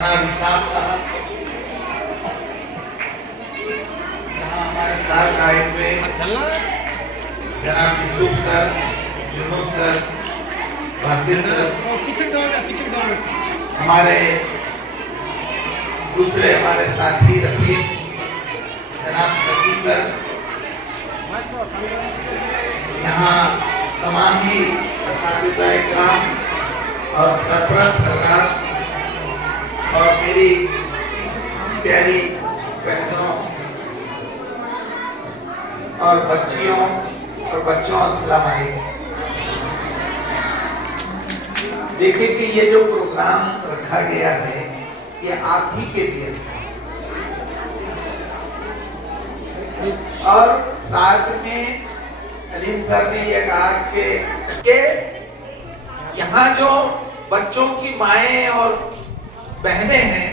صاحب ہمارے ساتھ آئے ہوئے جناب یوسف سر، یونس سر، واسل سر، ہمارے دوسرے ہمارے ساتھی رفیق جناب تقی سر، یہاں تمام ہی اساتذہ اکرام اور سرپرست حضرات اور میری پیاری بہنوں اور بچیوں اور بچوں، السلام علیکم۔ دیکھیں کہ یہ جو پروگرام رکھا گیا ہے یہ آپ ہی کے لیے اور ساتھ میں علیم سر نے یہ کہا کہ یہاں جو بچوں کی مائیں اور بہنیں ہیں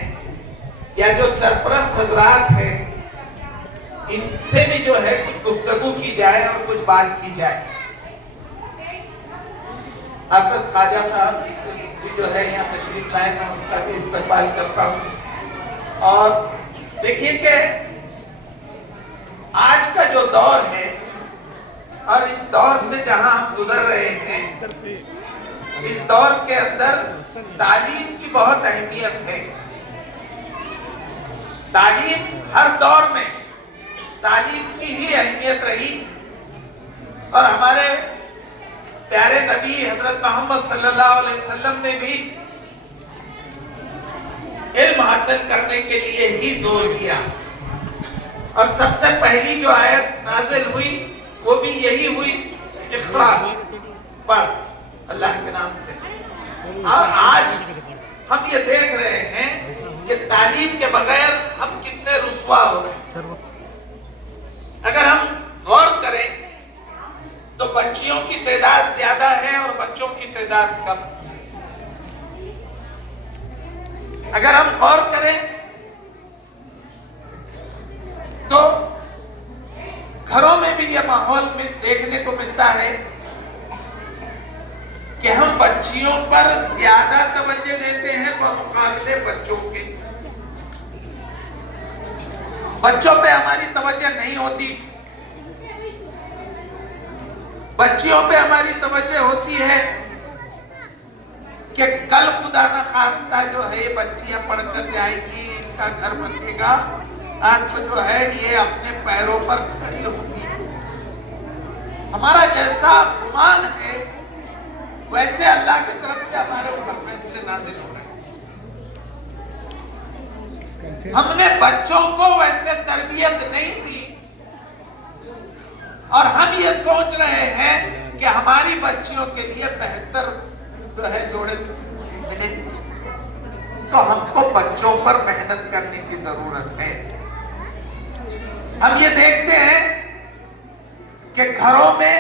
یا جو سرپرست حضرات ہیں ان سے بھی جو ہے کچھ گفتگو کی جائے اور کچھ بات کی جائے۔ حافظ خواجہ صاحب جو ہے یہاں تشریف لائے، میں ان کا بھی استقبال کرتا ہوں۔ اور دیکھیے کہ آج کا جو دور ہے اور اس دور سے جہاں ہم گزر رہے ہیں، اس دور کے اندر تعلیم کی بہت اہمیت ہے۔ تعلیم ہر دور میں تعلیم کی ہی اہمیت رہی اور ہمارے پیارے نبی حضرت محمد صلی اللہ علیہ وسلم نے بھی علم حاصل کرنے کے لیے ہی زور دیا، اور سب سے پہلی جو آیت نازل ہوئی وہ بھی یہی ہوئی، اقرا، پڑھ اللہ کے نام سے۔ اور آج ہم یہ دیکھ رہے ہیں کہ تعلیم کے بغیر ہم کتنے رسوا ہو رہے ہیں۔ اگر ہم غور کریں تو بچیوں کی تعداد زیادہ ہے اور بچوں کی تعداد کم ہے۔ اگر ہم غور کریں تو گھروں میں بھی یہ ماحول میں دیکھنے کو ملتا ہے کہ ہم بچیوں پر زیادہ توجہ دیتے ہیں بمقابلے بچوں کے۔ بچوں پہ ہماری توجہ نہیں ہوتی، بچیوں پہ ہماری توجہ ہوتی ہے کہ کل خدا نہ خواستہ جو ہے یہ بچیاں پڑھ کر جائے گی، ان کا گھر بنے گا، آج تو جو ہے یہ اپنے پیروں پر کھڑی ہوگی۔ ہمارا جیسا گمان ہے ویسے اللہ کی طرف سے ہمارے اوپر فیصلے نازل ہو رہے ہیں۔ ہم نے بچوں کو ویسے تربیت نہیں دی اور ہم یہ سوچ رہے ہیں کہ ہماری بچیوں کے لیے بہتر جو ہے جوڑے ملے، تو ہم کو بچوں پر محنت کرنے کی ضرورت ہے۔ ہم یہ دیکھتے ہیں کہ گھروں میں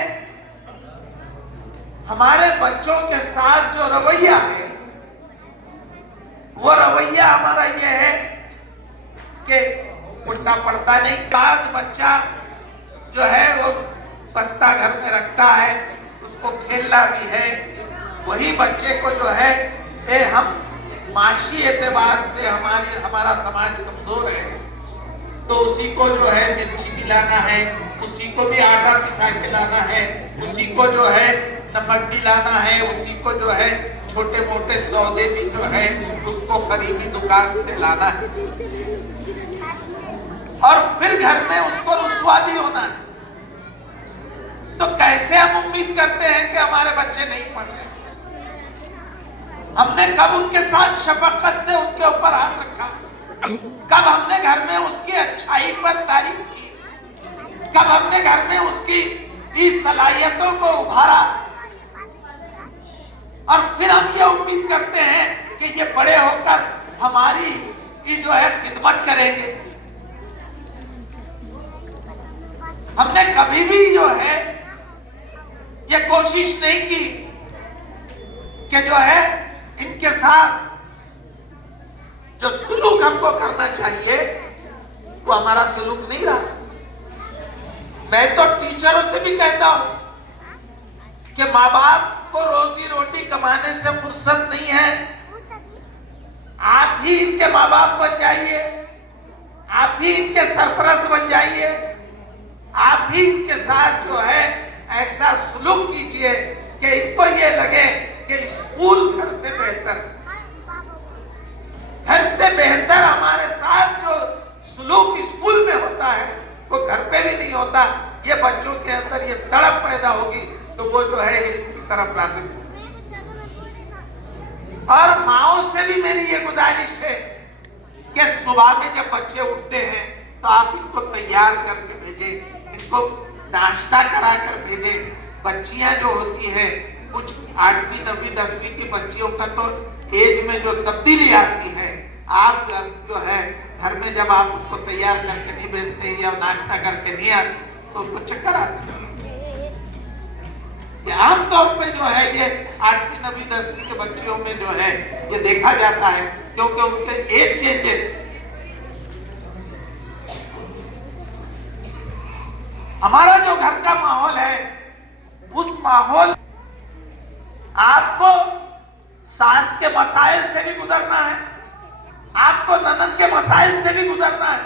ہمارے بچوں کے ساتھ جو رویہ ہے وہ رویہ ہمارا یہ ہے کہ الٹا پڑتا نہیں، بعد بچہ جو ہے وہ بستہ گھر میں رکھتا ہے، اس کو کھیلنا بھی ہے، وہی بچے کو جو ہے ہم معاشی اعتبار سے ہمارا سماج کمزور ہے تو اسی کو جو ہے مرچی بھی لانا ہے، اسی کو بھی آٹا پسا کے لانا ہے، اسی کو جو ہے نمک بھی لانا ہے، اسی کو جو ہے چھوٹے موٹے سودے بھی جو ہے اس کو خریدی دکان سے لانا ہے، اور پھر گھر میں اس کو رسوا بھی ہونا ہے۔ تو کیسے ہم امید کرتے ہیں کہ ہمارے بچے نہیں پڑھ رہے؟ ہم نے کب ان کے ساتھ شفقت سے ان کے اوپر ہاتھ رکھا؟ کب ہم نے گھر میں اس کی اچھائی پر تعریف کی؟ کب ہم نے گھر میں اس کی صلاحیتوں کو ابھارا؟ اور پھر ہم یہ امید کرتے ہیں کہ یہ بڑے ہو کر ہماری جو ہے خدمت کریں گے۔ ہم نے کبھی بھی جو ہے یہ کوشش نہیں کی کہ جو ہے ان کے ساتھ جو سلوک ہم کو کرنا چاہیے وہ ہمارا سلوک نہیں رہا۔ میں تو ٹیچروں سے بھی کہتا ہوں کہ ماں باپ کو روزی روٹی کمانے سے فرصت نہیں ہے آپ ہی ان کے ماں باپ بن جائیے، آپ ہی ان کے سرپرست بن جائیے، آپ ہی ان کے ساتھ جو ہے ایسا سلوک کیجئے کہ ان کو یہ لگے کہ اسکول گھر سے بہتر، گھر سے بہتر ہمارے ساتھ جو سلوک اسکول میں ہوتا ہے وہ گھر پہ بھی نہیں ہوتا۔ یہ بچوں کے اندر یہ تڑپ پیدا ہوگی تو وہ جو ہے علم کی طرف راغب ہوگی۔ اور ماؤں سے بھی میری یہ گزارش ہے کہ صبح میں جب بچے اٹھتے ہیں تو آپ ان کو تیار کر کے بھیجیں، ان کو ناشتہ کرا کر بھیجیں۔ بچیاں جو ہوتی ہیں کچھ 8ویں 9ویں 10ویں کی بچیوں کا تو ایج میں جو تبدیلی آتی ہے، آپ جو ہے گھر میں جب آپ ان کو تیار کر کے نہیں بھیجتے یا ناشتہ کر کے نہیں آتے تو ان کو چکر آتے ہیں۔ یہ عام طور پہ جو ہے یہ 8ویں 9ویں 10ویں کے بچیوں میں جو ہے یہ دیکھا جاتا ہے، کیونکہ ان کے ایج چینجز۔ ہمارا جو گھر کا ماحول ہے اس ماحول آپ کو ساس کے مسائل سے بھی گزرنا ہے، آپ کو نند کے مسائل سے بھی گزرنا ہے،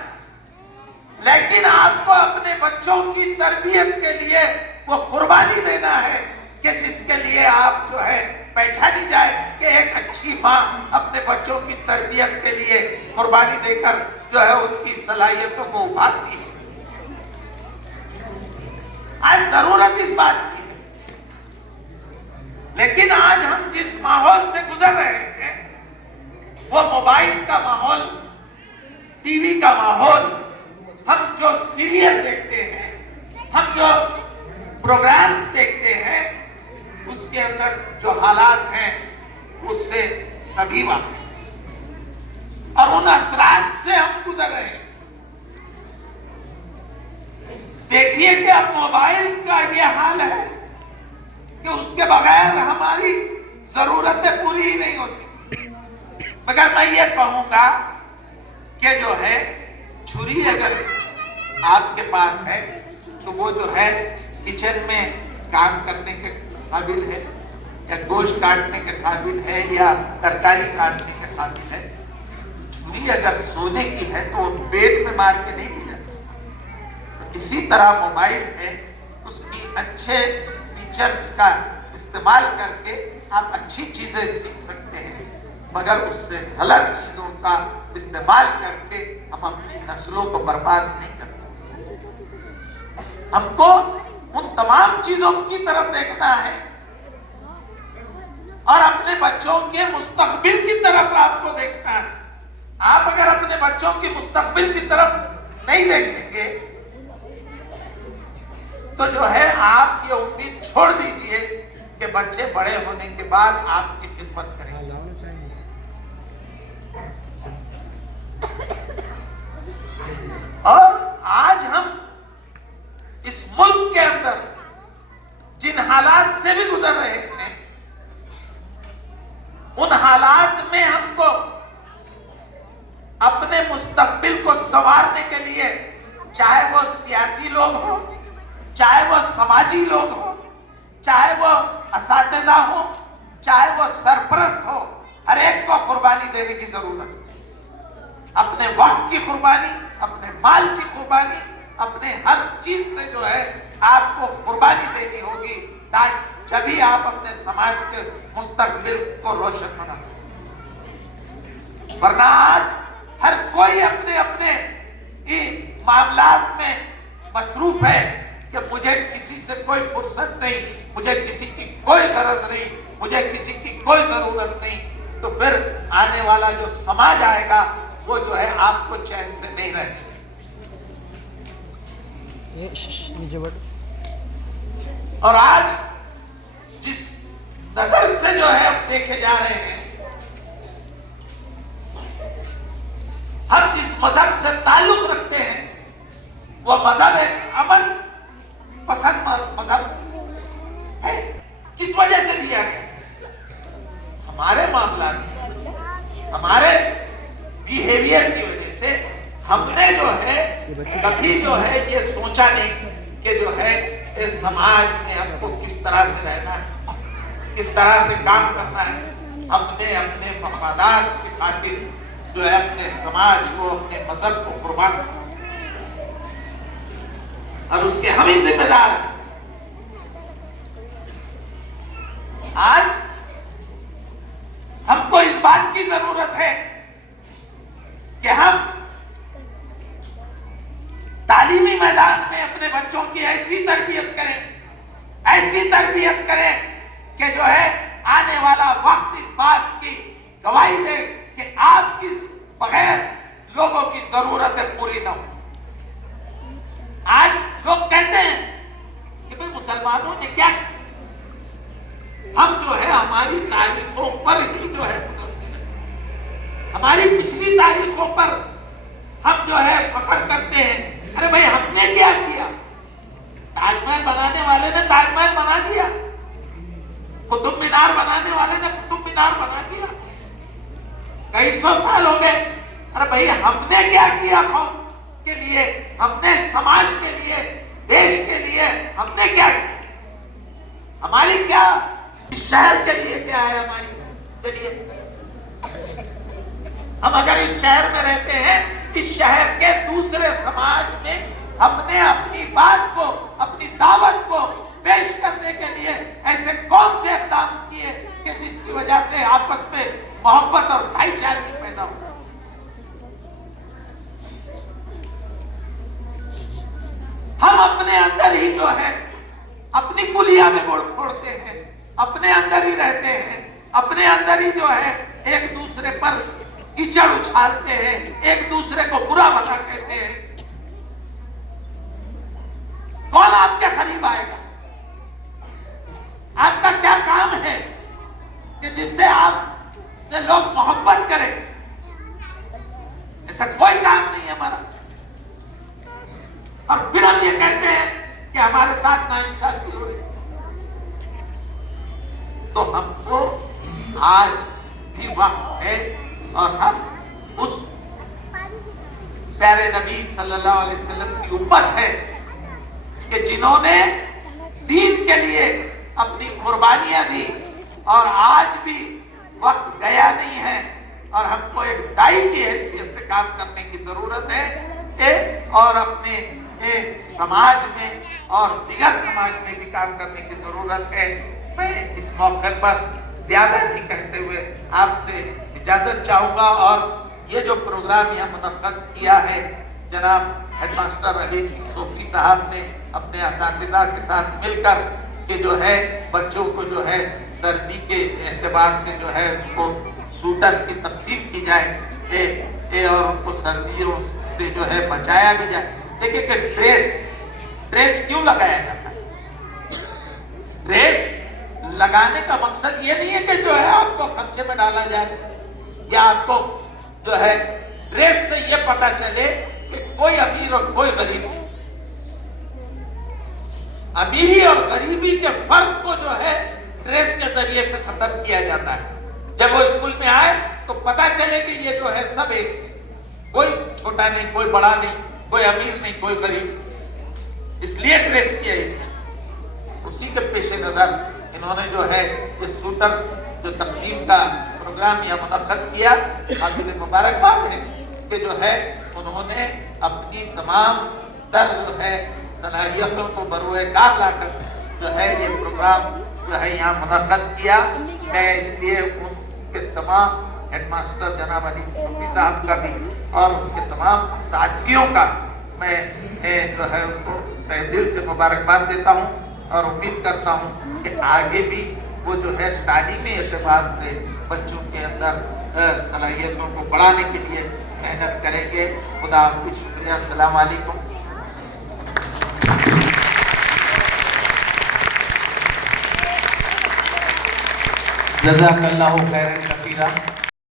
لیکن آپ کو اپنے بچوں کی تربیت کے لیے وہ قربانی دینا ہے کہ جس کے لیے آپ جو ہے پہچانی جائے کہ ایک اچھی ماں اپنے بچوں کی تربیت کے لیے قربانی دے کر جو ہے ان کی صلاحیتوں کو ابھارتی ہے۔ آج ضرورت اس بات کی ہے، لیکن آج ہم جس ماحول سے گزر رہے ہیں وہ موبائل کا ماحول، ٹی وی کا ماحول، ہم جو سیریل دیکھتے ہیں، ہم جو پروگرامز دیکھتے ہیں، اس کے اندر جو حالات ہیں اس سے سبھی واقف ہیں اور ان اثرات سے ہم گزر رہے ہیں۔ دیکھیے کہ اب موبائل کا یہ حال ہے کہ اس کے بغیر ہماری ضرورتیں پوری ہی نہیں ہوتی۔ مگر میں یہ کہوں گا کہ جو ہے چھری اگر آپ کے پاس ہے تو وہ جو ہے کچن میں کام کرنے کے قابل ہے، یا گوشت کاٹنے کے قابل ہے، یا ترکاری کاٹنے کے قابل ہے۔ چھری اگر سونے کی ہے تو وہ پیٹ میں مار کے نہیں دی جا سکتی۔ تو اسی طرح موبائل ہے، اس کی اچھے فیچرز کا استعمال کر کے آپ اچھی چیزیں سیکھ سکتے ہیں، مگر اس سے غلط چیزوں کا استعمال کر کے ہم اپنی نسلوں کو برباد نہیں کر سکتے۔ ہم کو ان تمام چیزوں کی طرف دیکھنا ہے اور اپنے بچوں کے مستقبل کی طرف آپ کو دیکھنا ہے۔ آپ اگر اپنے بچوں کی مستقبل کی طرف نہیں دیکھیں گے تو جو ہے آپ یہ امید چھوڑ دیجئے کہ بچے بڑے ہونے کے بعد آپ کی خدمت کریں گے۔ اور آج ہم اس ملک کے اندر جن حالات سے بھی گزر رہے ہیں، ان حالات میں ہم کو اپنے مستقبل کو سنوارنے کے لیے، چاہے وہ سیاسی لوگ ہوں، چاہے وہ سماجی لوگ ہوں، چاہے وہ اساتذہ ہوں، چاہے وہ سرپرست ہو، ہر ایک کو قربانی دینے کی ضرورت ہے۔ اپنے وقت کی قربانی، اپنے مال کی قربانی، اپنے ہر چیز سے جو ہے آپ کو قربانی دینی ہوگی، تاکہ جبھی آپ اپنے سماج کے مستقبل کو روشن بنا سکتے ہیں۔ ورنہ آج ہر کوئی اپنے اپنے معاملات میں مصروف ہے کہ مجھے کسی سے کوئی فرصت نہیں، مجھے کسی کی کوئی غرض نہیں، مجھے کسی کی کوئی ضرورت نہیں، تو پھر آنے والا جو سماج آئے گا وہ جو ہے آپ کو چین سے نہیں رہے گا۔ اور آج جس نظر سے جو ہے ہم دیکھے جا رہے ہیں، ہم جس مذہب سے تعلق رکھتے ہیں وہ مذہب ایک امن پسند مذہب ہے۔ کس وجہ سے دیا گیا؟ ہمارے معاملات میں، ہمارے بیہیویئر کی وجہ سے ہم نے جو ہے کبھی جو ہے یہ سوچا نہیں کہ جو ہے اس سماج میں ہم کو کس طرح سے رہنا ہے، کس طرح سے کام کرنا ہے۔ ہم نے اپنے مفادات کی خاطر جو ہے اپنے سماج کو، اپنے مذہب کو قربان کر، اور اس کے ہم ہی ذمہ دار ہیں۔ آج ہم کو اس بات کی ضرورت ہے کہ ہم تعلیمی میدان میں اپنے بچوں کی ایسی تربیت کریں کہ جو ہے آنے والا وقت اس بات کی گواہی دے کہ آپ کی بغیر لوگوں کی ضرورتیں پوری نہ ہوں۔ آج لوگ کہتے ہیں کہ بھئی مسلمانوں نے کیا کیا؟ ہم جو ہے ہماری تاریخوں پر ہی جو ہے ہماری پچھلی تاریخوں پر ہم جو ہے فخر کرتے ہیں۔ ارے بھائی ہم نے کیا کیا؟ تاج محل بنانے والے نے تاج محل بنا دیا، قطب مینار بنانے والے نے قطب مینار بنا دیا، کئی سو سال ہو گئے۔ ارے بھائی ہم نے کیا کیا قوم کے لیے، ہم نے سماج کے لیے، دیش کے لیے ہم نے کیا کیا؟ ہماری کیا اس شہر کے لیے کیا ہے ہماری؟ چلیے ہم اگر اس شہر میں رہتے ہیں، اس شہر کے دوسرے سماج میں ہم نے اپنی بات کو، اپنی دعوت کو پیش کرنے کے لیے ایسے کون سے اقدام کیے کہ جس کی وجہ سے آپس میں محبت اور بھائی چارگی پیدا ہو؟ ہم اپنے اندر ہی جو ہے اپنی کلیہ میں پھوڑتے ہیں، اپنے اندر ہی رہتے ہیں، اپنے اندر ہی جو ہے ایک دوسرے پر کیچڑ اچھالتے ہیں، ایک دوسرے کو برا بھلا کہتے ہیں۔ کون آپ کے قریب آئے گا؟ آپ کا کیا کام ہے کہ جس سے آپ سے لوگ محبت کریں؟ ایسا کوئی کام نہیں ہے ہمارا، اور پھر ہم یہ کہتے ہیں کہ ہمارے ساتھ ناانصافی ہو رہی۔ تو ہم کو آج بھی وقت ہے اور ہم اس پیارے نبی صلی اللہ علیہ وسلم کی امت ہے کہ جنہوں نے دین کے لیے اپنی قربانیاں دی، اور آج بھی وقت گیا نہیں ہے، اور ہم کو ایک دائی کی حیثیت سے کام کرنے کی ضرورت ہے، اور اپنے سماج میں اور دیگر سماج میں بھی کام کرنے کی ضرورت ہے۔ میں اس موقع پر زیادہ نہیں کہتے ہوئے آپ سے اجازت چاہوں گا، اور یہ جو پروگرام یہاں منعقد کیا ہے جناب ہیڈ ماسٹر علی صوفی صاحب نے اپنے اساتذہ کے ساتھ مل کر کہ جو ہے بچوں کو جو ہے سردی کے اعتبار سے جو ہے ان کو سوٹر کی تقسیم کی جائے اور ان کو سردیوں سے جو ہے بچایا بھی جائے۔ دیکھیں کہ ڈریس کیوں لگایا جاتا ہے؟ ڈریس لگانے کا مقصد یہ نہیں ہے کہ جو ہے آپ کو خرچے میں ڈالا جائے، یا آپ کو جو ہے ڈریس سے یہ پتا چلے کہ کوئی امیر اور کوئی غریب نہیں۔ امیری اور غریبی کے فرق کو جو ہے ڈریس کے ذریعے سے ختم کیا جاتا ہے۔ جب وہ اسکول میں آئے تو پتا چلے کہ یہ جو ہے سب ایک ہے، کوئی چھوٹا نہیں، کوئی بڑا نہیں، کوئی امیر نہیں، کوئی غریب نہیں۔ اس لیے ڈریس کیا ہے۔ اسی کے پیش نظر انہوں نے جو ہے یہ سوٹر جو تقسیم کا پروگرام یا منعقد کیا، قابل مبارکباد ہے کہ جو ہے انہوں نے اپنی تمام تر جو ہے صلاحیتوں کو بروئے کار لا کر جو ہے یہ پروگرام جو ہے یہاں منعقد کیا۔ میں اس لیے ان کے تمام ہیڈ ماسٹر جناب علی صوفی صاحب کا بھی اور ان کے تمام ساتھیوں کا میں جو ہے ان کو تہ دل سے مبارکباد دیتا ہوں، اور امید کرتا ہوں کہ آگے بھی وہ جو ہے تعلیمی اعتبار سے بچوں کے اندر صلاحیتوں کو بڑھانے کے لیے محنت کریں گے۔ خدا حافظ، شکریہ، السلام علیکم۔ جزاک اللہ خیرا کثیرا۔